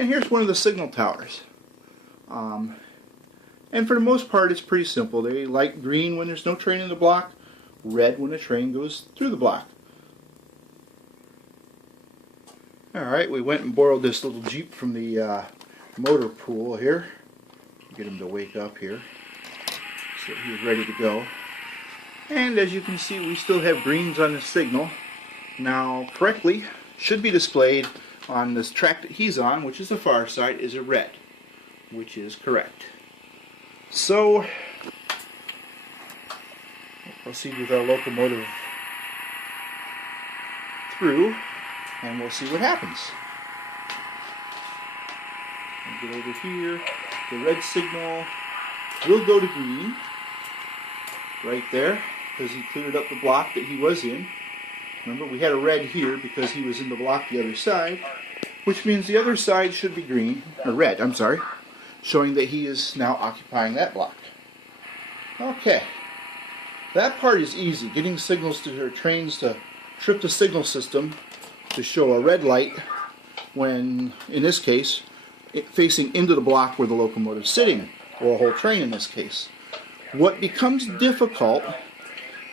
And here's one of the signal towers. And for the most part it's pretty simple. They light green when there's no train in the block, red when a train goes through the block. Alright, we went and borrowed this little Jeep from the motor pool here. Get him to wake up here so he's ready to go. And as you can see, we still have greens on the signal. Now correctly should be displayed on this track that he's on, which is the far side, is a red, which is correct. So we'll proceed with our locomotive through and we'll see what happens. I'll get over here. The red signal will go to green right there because he cleared up the block that he was in. Remember, we had a red here because he was in the block the other side, which means the other side should be green, or red, I'm sorry, showing that he is now occupying that block. Okay, that part is easy, getting signals to or trains to trip the signal system to show a red light when, in this case, facing into the block where the locomotive is sitting, or a whole train in this case. What becomes difficult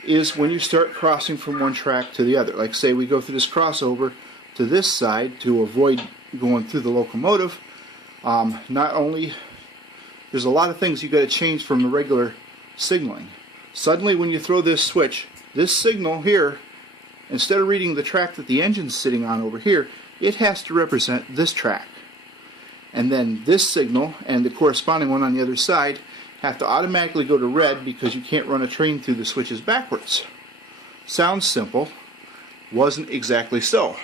is when you start crossing from one track to the other. Like say we go through this crossover to this side to avoid going through the locomotive. Not only, there's a lot of things you got to change from the regular signaling. Suddenly when you throw this switch, this signal here, instead of reading the track that the engine's sitting on over here, it has to represent this track. And then this signal and the corresponding one on the other side have to automatically go to red because you can't run a train through the switches backwards. Sounds simple, wasn't exactly so.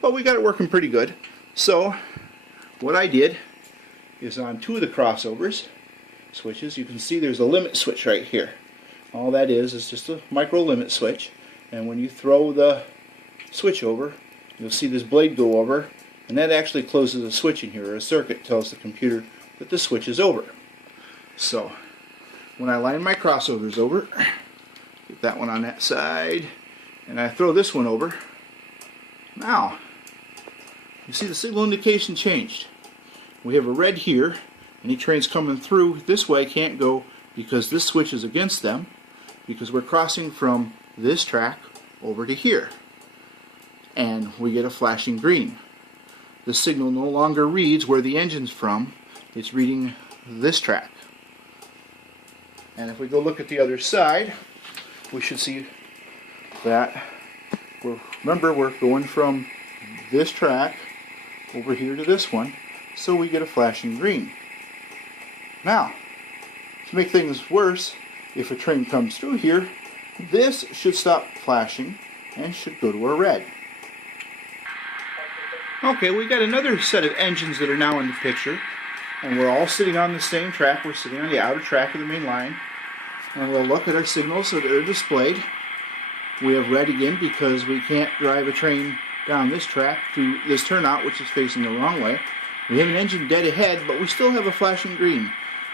But we got it working pretty good. So what I did is on two of the crossovers switches, you can see there's a limit switch right here. All that is just a micro limit switch, and when you throw the switch over, you'll see this blade go over, and that actually closes a switch in here, or a circuit tells the computer that the switch is over. So when I line my crossovers over, get that one on that side, and I throw this one over, now you see the signal indication changed. We have a red here. Any trains coming through this way can't go because this switch is against them, because we're crossing from this track over to here, and we get a flashing green. The signal no longer reads where the engine's from, it's reading this track. And if we go look at the other side, we should see that remember, we're going from this track over here to this one, so we get a flashing green. Now, to make things worse, if a train comes through here, this should stop flashing and should go to a red. Okay, we got another set of engines that are now in the picture, and we're all sitting on the same track. We're sitting on the outer track of the main line, and we'll look at our signals so that they're displayed. We have red again because we can't drive a train down this track through this turnout, which is facing the wrong way. We have an engine dead ahead, but we still have a flashing green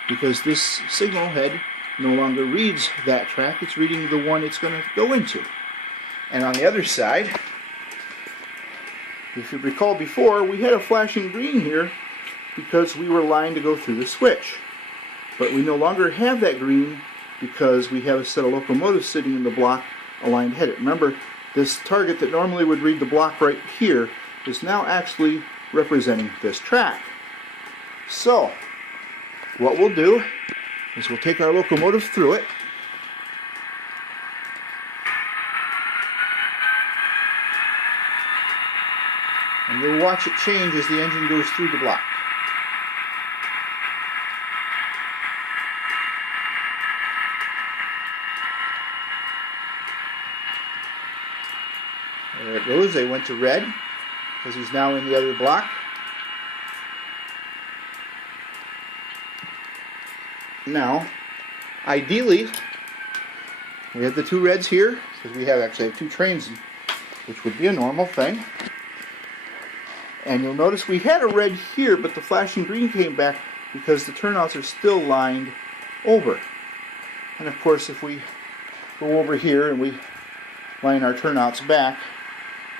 because this signal head no longer reads that track, it's reading the one it's going to go into. And on the other side, if you recall before, we had a flashing green here because we were lined to go through the switch. But we no longer have that green because we have a set of locomotives sitting in the block aligned headed. Remember, this target that normally would read the block right here is now actually representing this track. So, what we'll do is we'll take our locomotive through it, and you'll watch it change as the engine goes through the block. There it goes, they went to red because he's now in the other block. Now, ideally, we have the two reds here because we actually have two trains, which would be a normal thing. And you'll notice we had a red here, but the flashing green came back because the turnouts are still lined over. And of course, if we go over here and we line our turnouts back,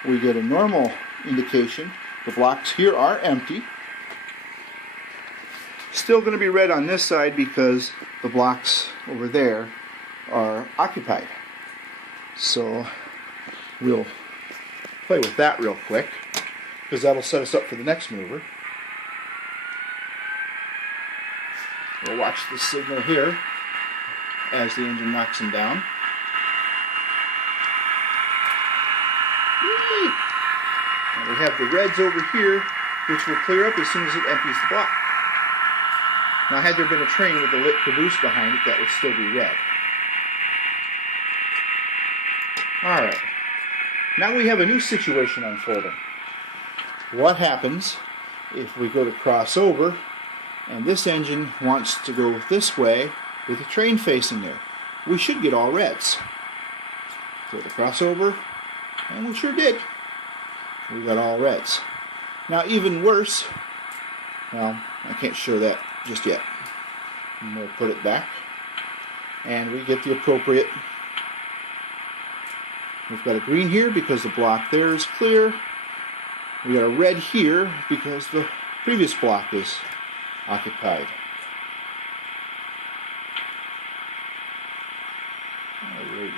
we get a normal indication. The blocks here are empty, Still going to be red on this side because the blocks over there are occupied. So we'll play with that real quick because that'll set us up for the next maneuver. We'll watch the signal here as the engine knocks them down. Whee! And we have the reds over here, which will clear up as soon as it empties the block. Now, had there been a train with a lit caboose behind it, that would still be red. Alright, now we have a new situation unfolding. What happens if we go to cross over and this engine wants to go this way with the train facing there? We should get all reds. Go to crossover, and we sure did. We got all reds. Now, even worse, well, I can't show that just yet. And we'll put it back, and we get the appropriate. We've got a green here because the block there is clear. We got a red here because the previous block is occupied. Alrighty.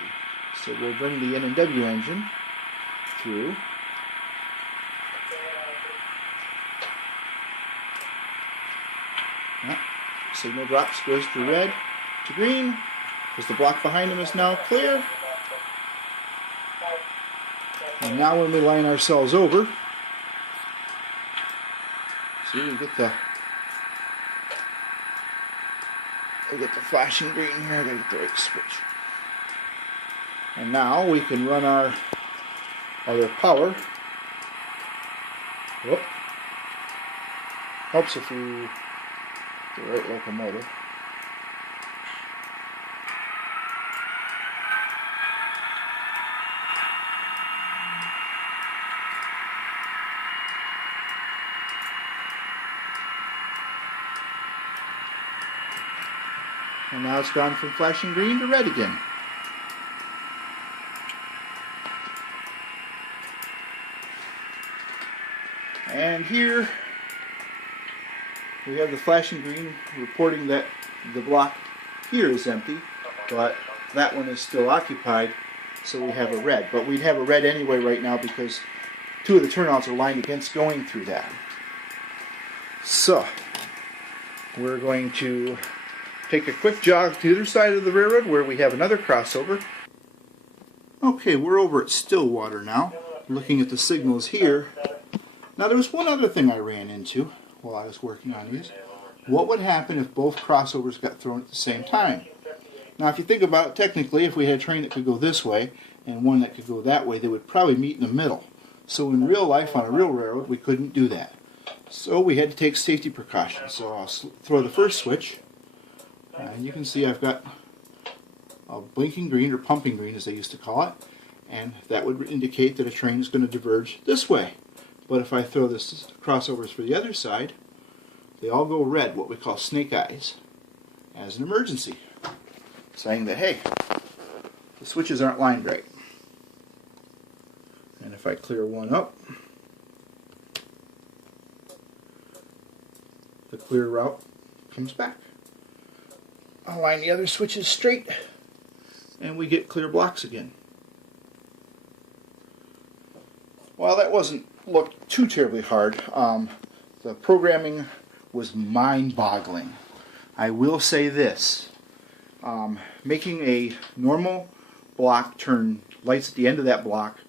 So we'll bring the N&W engine through. Signal drops, goes to red to green because the block behind him is now clear. And now when we line ourselves over, see, we get the flashing green here. I gotta get the right switch. And now we can run our other power. Whoop. Helps if you the right locomotive. And now it's gone from flashing green to red again. And here we have the flashing green reporting that the block here is empty, but that one is still occupied, so we have a red. But we'd have a red anyway right now because two of the turnouts are lined against going through that. So we're going to take a quick jog to the other side of the railroad where we have another crossover. Okay, we're over at Stillwater now, looking at the signals here. Now there was one other thing I ran into while I was working on these. What would happen if both crossovers got thrown at the same time? Now if you think about it, technically if we had a train that could go this way and one that could go that way, they would probably meet in the middle. So in real life on a real railroad we couldn't do that. So we had to take safety precautions. So I'll throw the first switch, and you can see I've got a blinking green, or pumping green as they used to call it, and that would indicate that a train is going to diverge this way. But if I throw this crossovers for the other side, they all go red, what we call snake eyes, as an emergency, saying that, hey, the switches aren't lined right. And if I clear one up, the clear route comes back. I'll line the other switches straight, and we get clear blocks again. Well, that wasn't looked too terribly hard. The programming was mind-boggling. I will say this. Making a normal block turn lights at the end of that block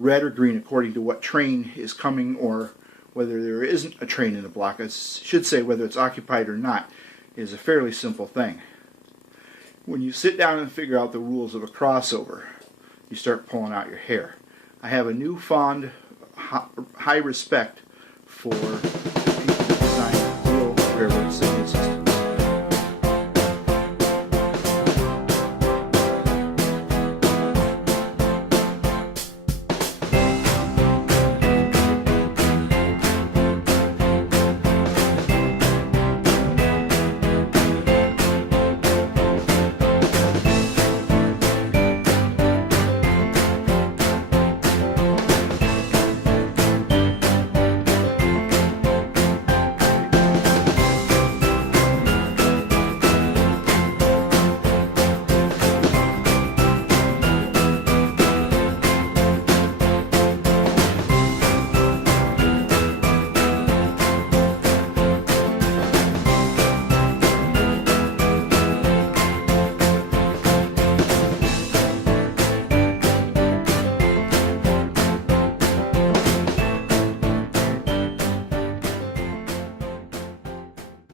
red or green according to what train is coming, or whether there isn't a train in the block, I should say whether it's occupied or not, is a fairly simple thing. When you sit down and figure out the rules of a crossover, you start pulling out your hair. I have a newfound high respect for people who design real railroad systems.